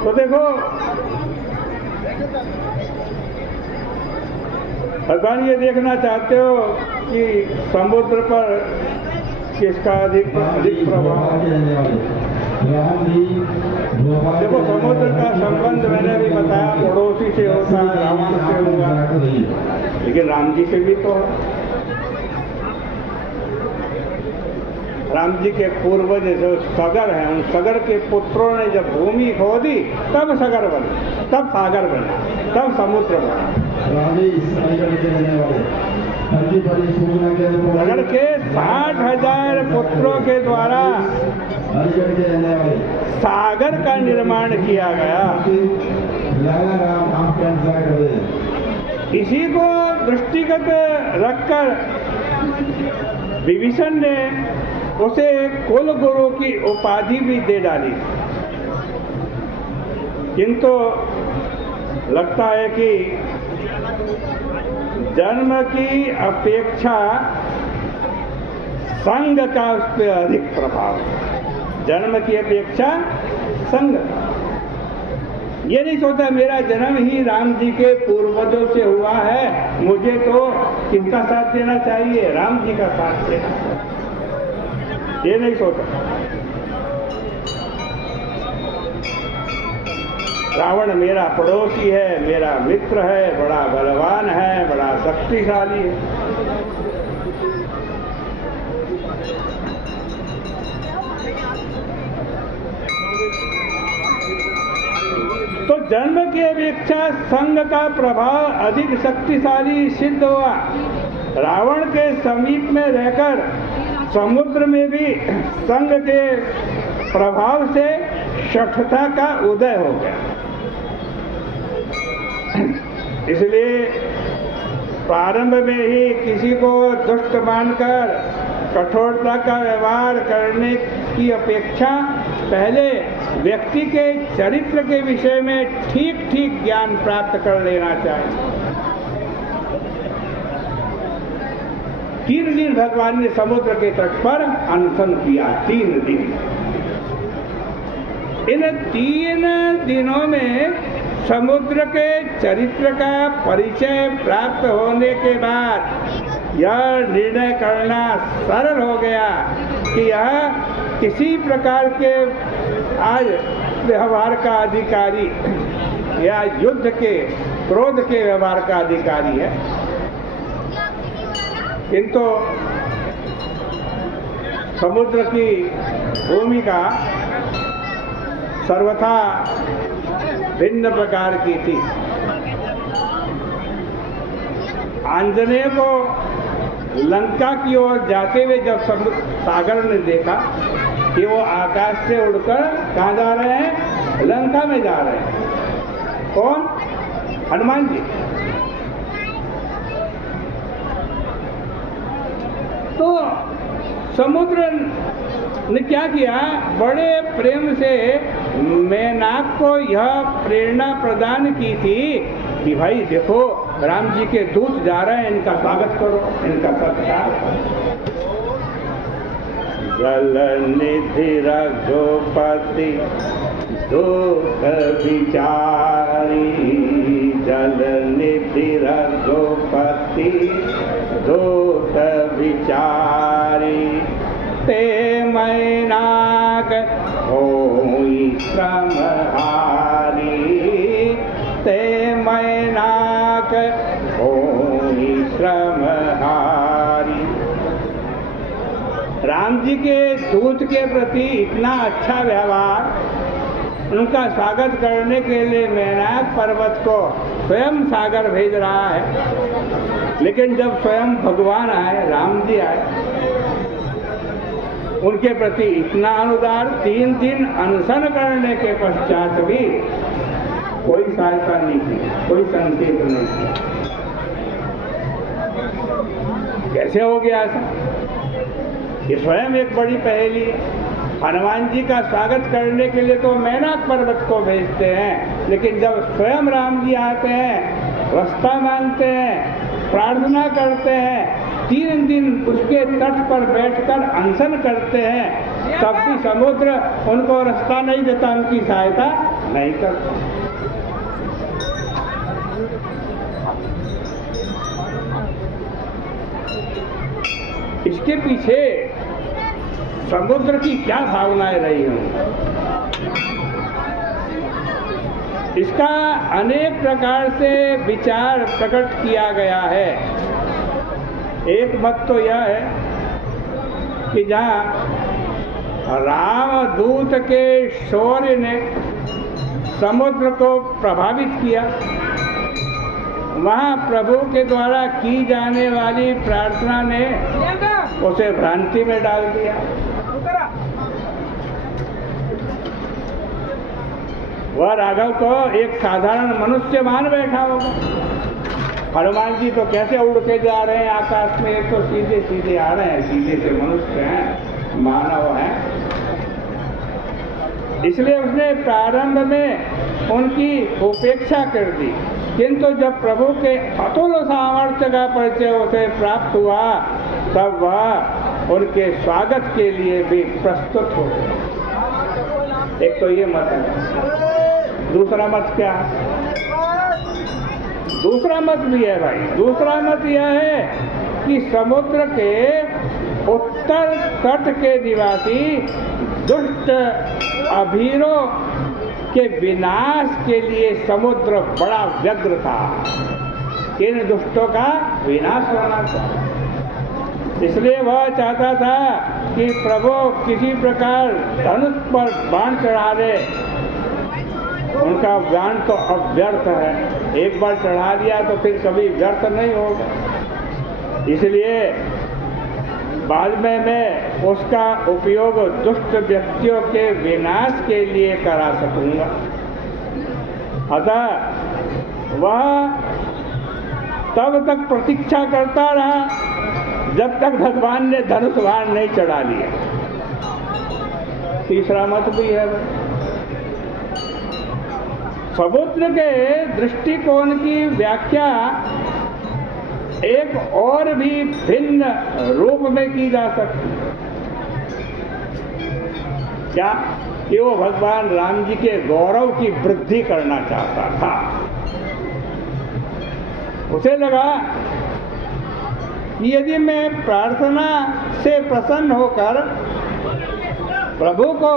तो देखो भगवान ये देखना चाहते हो कि समुद्र पर किसका अधिक प्रभाव। देखो समुद्र का संबंध मैंने भी बताया पड़ोसी से होता है, रावण से हुआ, लेकिन राम जी से भी तो है। राम जी के पूर्वज जो सगर हैं, उन सगर के पुत्रों ने जब भूमि खोदी तब सगर बना, तब सागर बना, तब समुद्र बना। सगर के 60,000 पुत्रों के द्वारा सागर का निर्माण किया गया। इसी को दृष्टिगत रखकर विभीषण ने उसे कुल गुरु की उपाधि भी दे डाली, किंतु लगता है कि जन्म की अपेक्षा संग का उस पर अधिक प्रभाव है। जन्म की अपेक्षा संग का। ये नहीं सोचा मेरा जन्म ही राम जी के पूर्वजों से हुआ है, मुझे तो किसका साथ देना चाहिए, राम जी का साथ देना चाहिए, ये नहीं सोचा। रावण मेरा पड़ोसी है, मेरा मित्र है, बड़ा बलवान है, बड़ा शक्तिशाली है। तो जन्म की अपेक्षा संग का प्रभाव अधिक शक्तिशाली सिद्ध हुआ। रावण के समीप में रहकर समुद्र में भी संग के प्रभाव से शठता का उदय हो गया। इसलिए प्रारंभ में ही किसी को दुष्ट मानकर कठोरता का व्यवहार करने की अपेक्षा पहले व्यक्ति के चरित्र के विषय में ठीक ठीक ज्ञान प्राप्त कर लेना चाहिए। 3 दिन भगवान ने समुद्र के तट पर अनशन किया, 3 दिन। इन 3 दिनों में समुद्र के चरित्र का परिचय प्राप्त होने के बाद यह निर्णय करना सरल हो गया कि यह किसी प्रकार के आज व्यवहार का अधिकारी या युद्ध के क्रोध के व्यवहार का अधिकारी है। किंतु समुद्र की भूमिका सर्वथा भिन्न प्रकार की थी। आंजनेय को लंका की ओर जाते हुए जब सागर ने देखा कि वो आकाश से उड़कर कहाँ जा रहे हैं, लंका में जा रहे हैं। कौन? हनुमान जी। तो समुद्र ने क्या किया, बड़े प्रेम से मेनाक को यह प्रेरणा प्रदान की थी कि भाई देखो राम जी के दूत जा रहे हैं, इनका स्वागत करो, इनका सत्कार करो। जल निधि रघुपति दूत विचारी, जल निधि रघुपति दूत विचारी, ते मैनाक होई श्रम हारी, ते मैनाक होई श्रम हारी। राम जी के दूत के प्रति इतना अच्छा व्यवहार, उनका स्वागत करने के लिए मैनाक पर्वत को स्वयं सागर भेज रहा है। लेकिन जब स्वयं भगवान आए, राम जी आए, उनके प्रति इतना अनुदार, 3 दिन अनशन करने के पश्चात भी कोई सहायता नहीं की, कोई संकेत नहीं किया। कैसे हो गया ऐसा? ये स्वयं एक बड़ी पहेली है। हनुमान जी का स्वागत करने के लिए तो मैनाक पर्वत को भेजते हैं, लेकिन जब स्वयं राम जी आते हैं, रास्ता मांगते हैं, प्रार्थना करते हैं, 3 दिन उसके तट पर बैठकर अनशन करते हैं, तब भी समुद्र उनको रास्ता नहीं देता, उनकी सहायता नहीं करता। इसके पीछे समुद्र की क्या भावनाएं रही हों, इसका अनेक प्रकार से विचार प्रकट किया गया है। एक मत तो यह है कि जहाँ रामदूत के शौर्य ने समुद्र को प्रभावित किया, वहाँ प्रभु के द्वारा की जाने वाली प्रार्थना ने उसे भ्रांति में डाल दिया। वह राघव को एक साधारण मनुष्य मान बैठा होगा। हनुमान जी तो कैसे उड़ के जा रहे हैं आकाश में, तो सीधे सीधे आ रहे हैं, सीधे से मनुष्य हैं, मानव हैं। इसलिए उसने प्रारंभ में उनकी उपेक्षा कर दी, किंतु जब प्रभु के अतुल सामर्थ्य का परिचय उसे प्राप्त हुआ, तब वह उनके स्वागत के लिए भी प्रस्तुत हो गया। एक तो ये मत है। दूसरा मत क्या है? दूसरा मत भी है भाई। दूसरा मत यह है कि समुद्र के उत्तर तट के निवासी दुष्ट अभीरों के विनाश के लिए समुद्र बड़ा व्यग्र था। इन दुष्टों का विनाश होना था। इसलिए वह चाहता था कि प्रभु किसी प्रकार धनुष पर बाण चढ़ा दे। उनका बाण तो अब व्यर्थ है, एक बार चढ़ा लिया तो फिर कभी व्यर्थ नहीं होगा। इसलिए बाद में मैं उसका उपयोग दुष्ट व्यक्तियों के विनाश के लिए करा सकूंगा। अतः वह तब तक प्रतीक्षा करता रहा जब तक भगवान ने धनुष बाण नहीं चढ़ा लिया। तीसरा मत भी है। समुद्र के दृष्टिकोण की व्याख्या एक और भी भिन्न रूप में की जा सकती है। क्या? कि वो भगवान राम जी के गौरव की वृद्धि करना चाहता था। उसे लगा कि यदि मैं प्रार्थना से प्रसन्न होकर प्रभु को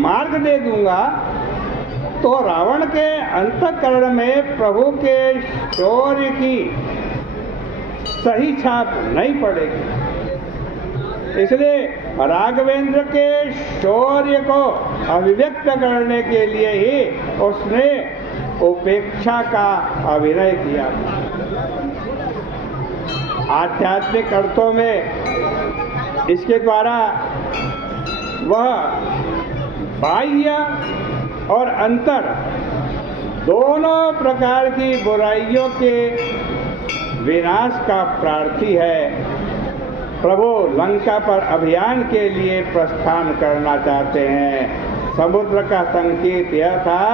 मार्ग दे दूंगा, तो रावण के अंतःकरण में प्रभु के शौर्य की सही छाप नहीं पड़ेगी। इसलिए राघवेंद्र के शौर्य को अभिव्यक्त करने के लिए ही उसने उपेक्षा का अभिनय किया। आध्यात्मिक अर्थों में इसके द्वारा वह बाह्य और अंतर दोनों प्रकार की बुराइयों के विनाश का प्रार्थी है। प्रभु लंका पर अभियान के लिए प्रस्थान करना चाहते हैं। समुद्र का संकेत यह था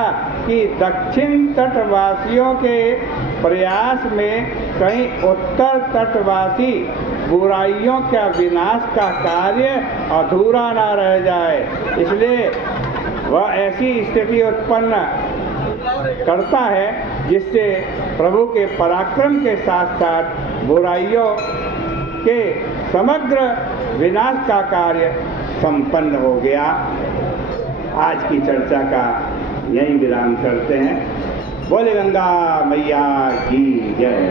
कि दक्षिण तटवासियों के प्रयास में कहीं उत्तर तटवासी बुराइयों का विनाश का कार्य अधूरा ना रह जाए। इसलिए वह ऐसी स्थिति उत्पन्न करता है जिससे प्रभु के पराक्रम के साथ साथ बुराइयों के समग्र विनाश का कार्य संपन्न हो गया। आज की चर्चा का यहीं विराम करते हैं। बोले गंगा मैया की जय।